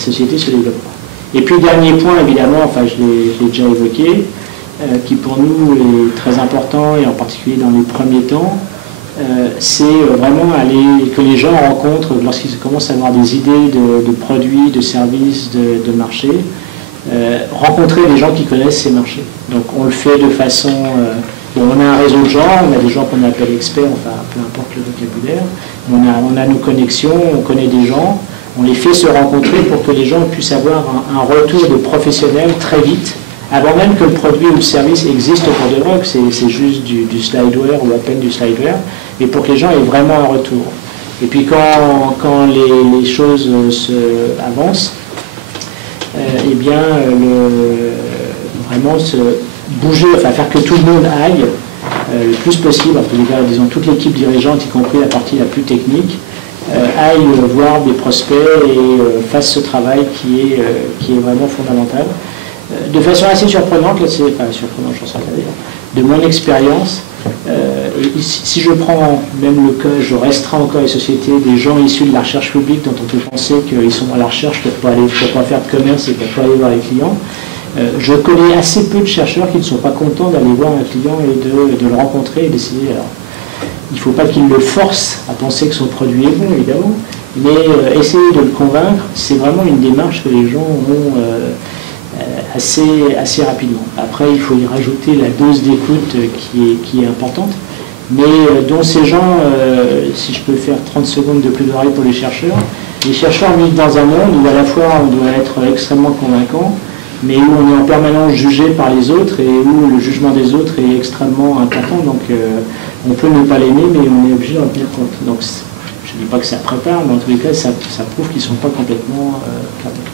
société se développera. Et puis dernier point, évidemment, enfin je l'ai déjà évoqué, qui pour nous est très important, et en particulier dans les premiers temps, c'est vraiment que les gens rencontrent, lorsqu'ils commencent à avoir des idées de produits, de services, de marchés, rencontrer des gens qui connaissent ces marchés. Donc on le fait de façon... on a un réseau de gens, on a des gens qu'on appelle experts, enfin peu importe le vocabulaire, on a nos connexions, on connaît des gens, on les fait se rencontrer pour que les gens puissent avoir un retour de professionnels très vite, avant même que le produit ou le service existe au cours de vrai, que c'est juste du slideware ou à peine du slideware, et pour que les gens aient vraiment un retour. Et puis quand les choses avancent, eh bien vraiment bouger, enfin faire que tout le monde aille le plus possible, en tout cas disons toute l'équipe dirigeante, y compris la partie la plus technique, aille voir des prospects et fasse ce travail qui est vraiment fondamental. De façon assez surprenante, surprenante, j'en sais rien d'ailleurs, de mon expérience, et si je prends même le cas, je restreins encore les sociétés, des gens issus de la recherche publique dont on peut penser qu'ils sont dans la recherche pour pas faire de commerce et pour pas aller voir les clients, je connais assez peu de chercheurs qui ne sont pas contents d'aller voir un client et de le rencontrer et d'essayer. Alors, il ne faut pas qu'il le force à penser que son produit est bon, évidemment, mais essayer de le convaincre, c'est vraiment une démarche que les gens ont assez rapidement. Après, il faut y rajouter la dose d'écoute qui est importante, mais dont ces gens, si je peux faire 30 secondes de plaidoirie pour les chercheurs vivent dans un monde où à la fois on doit être extrêmement convaincant, mais où on est en permanence jugé par les autres et où le jugement des autres est extrêmement important. Donc on peut ne pas l'aimer, mais on est obligé d'en tenir compte. Donc je ne dis pas que ça prépare, mais en tous les cas, ça prouve qu'ils ne sont pas complètement capables.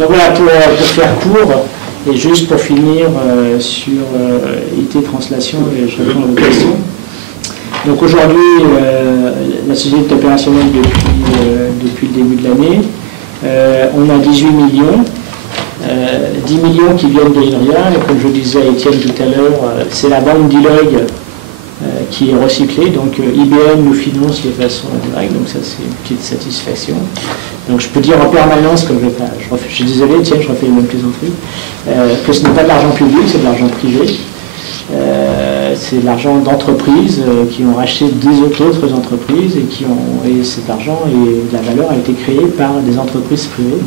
Donc voilà, pour faire court, et juste pour finir sur IT Translation, et je réponds à vos questions. Donc aujourd'hui, la société est opérationnelle depuis le début de l'année. On a 18 millions. 10 millions qui viennent de l'INRIA, et comme je disais à Étienne tout à l'heure, c'est la banque d'Ilog qui est recyclée, donc IBM nous finance de façon directe, donc ça c'est une petite satisfaction. Donc je peux dire en permanence, comme je suis désolé Étienne, je refais les mêmes plaisanteries, que ce n'est pas de l'argent public, c'est de l'argent privé. C'est de l'argent d'entreprises qui ont racheté des autres entreprises et cet argent et la valeur a été créée par des entreprises privées.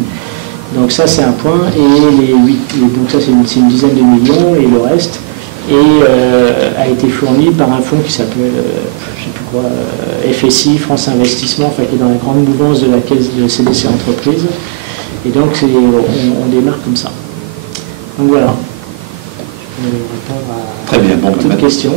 Donc ça c'est un point, donc ça c'est une dizaine de millions, et le reste a été fourni par un fonds qui s'appelle, je ne sais plus quoi, FSI, France Investissement, enfin, qui est dans la grande mouvance de la caisse de CDC Entreprises. Et donc on démarre comme ça. Donc voilà. Je peux répondre à Très bien, bon, toute question.